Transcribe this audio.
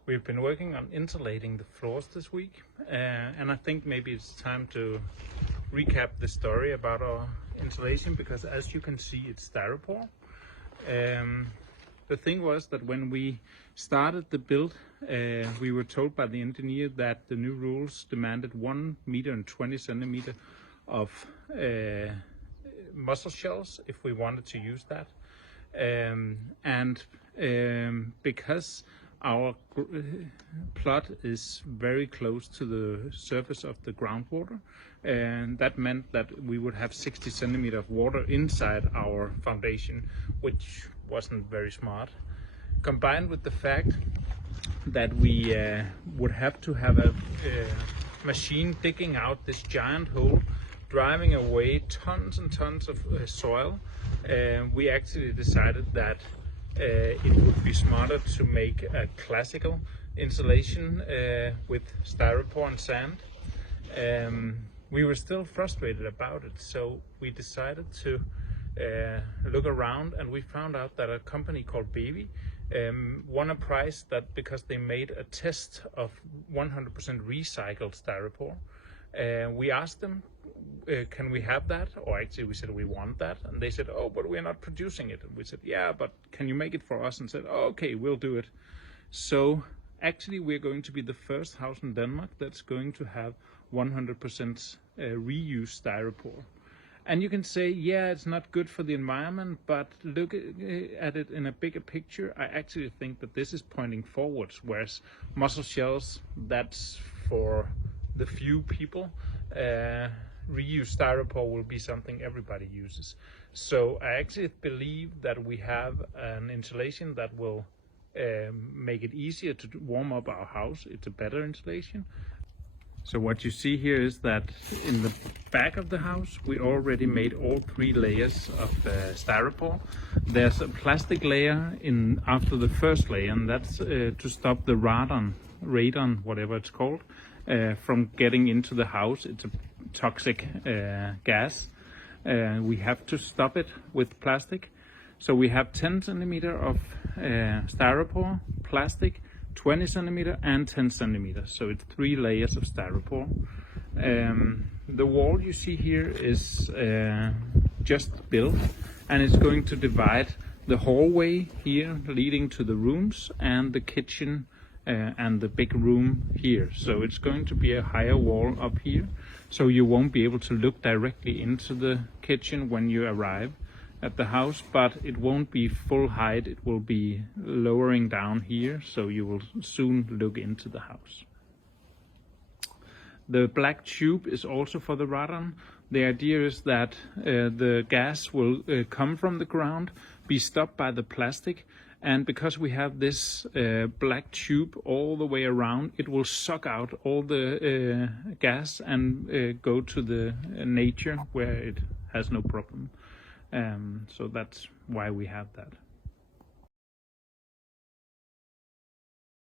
We've been working on insulating the floors this week, and I think maybe it's time to recap the story about our insulation, because as you can see, it's styropor. The thing was that when we started the build, we were told by the engineer that the new rules demanded 1 meter and 20 centimeter of mussel shells if we wanted to use that. Because our plot is very close to the surface of the groundwater, and that meant that we would have 60 centimeter of water inside our foundation, which wasn't very smart. Combined with the fact that we would have to have a machine digging out this giant hole, driving away tons and tons of soil, we actually decided that it would be smarter to make a classical insulation with styropor and sand. We were still frustrated about it, so we decided to look around, and we found out that a company called Baby won a prize that because they made a test of 100% recycled styropor. We asked them, can we have that? Or actually we said we want that, and they said, oh, but we're not producing it. And we said, yeah, but can you make it for us? And said, oh, okay, we'll do it. So actually we're going to be the first house in Denmark that's going to have 100% reused styropor. And you can say, yeah, it's not good for the environment, but look at it in a bigger picture. I actually think that this is pointing forwards, whereas mussel shells, that's for the few people. Reused styropor will be something everybody uses. So I actually believe that we have an insulation that will make it easier to warm up our house. It's a better insulation. So what you see here is that in the back of the house we already made all 3 layers of styropor. There's a plastic layer in after the first layer, and that's to stop the radon, whatever it's called, from getting into the house. It's a toxic gas. We have to stop it with plastic. So we have 10 centimeter of styropor, plastic, 20 centimeter and 10 centimeters. So it's 3 layers of styropor. The wall you see here is just built, and it's going to divide the hallway here leading to the rooms and the kitchen and the big room here. So it's going to be a higher wall up here, so you won't be able to look directly into the kitchen when you arrive at the house, but it won't be full height. It will be lowering down here, so you will soon look into the house. The black tube is also for the radon. The idea is that the gas will come from the ground, be stopped by the plastic, and because we have this black tube all the way around, it will suck out all the gas and go to the nature where it has no problem. So that's why we have that.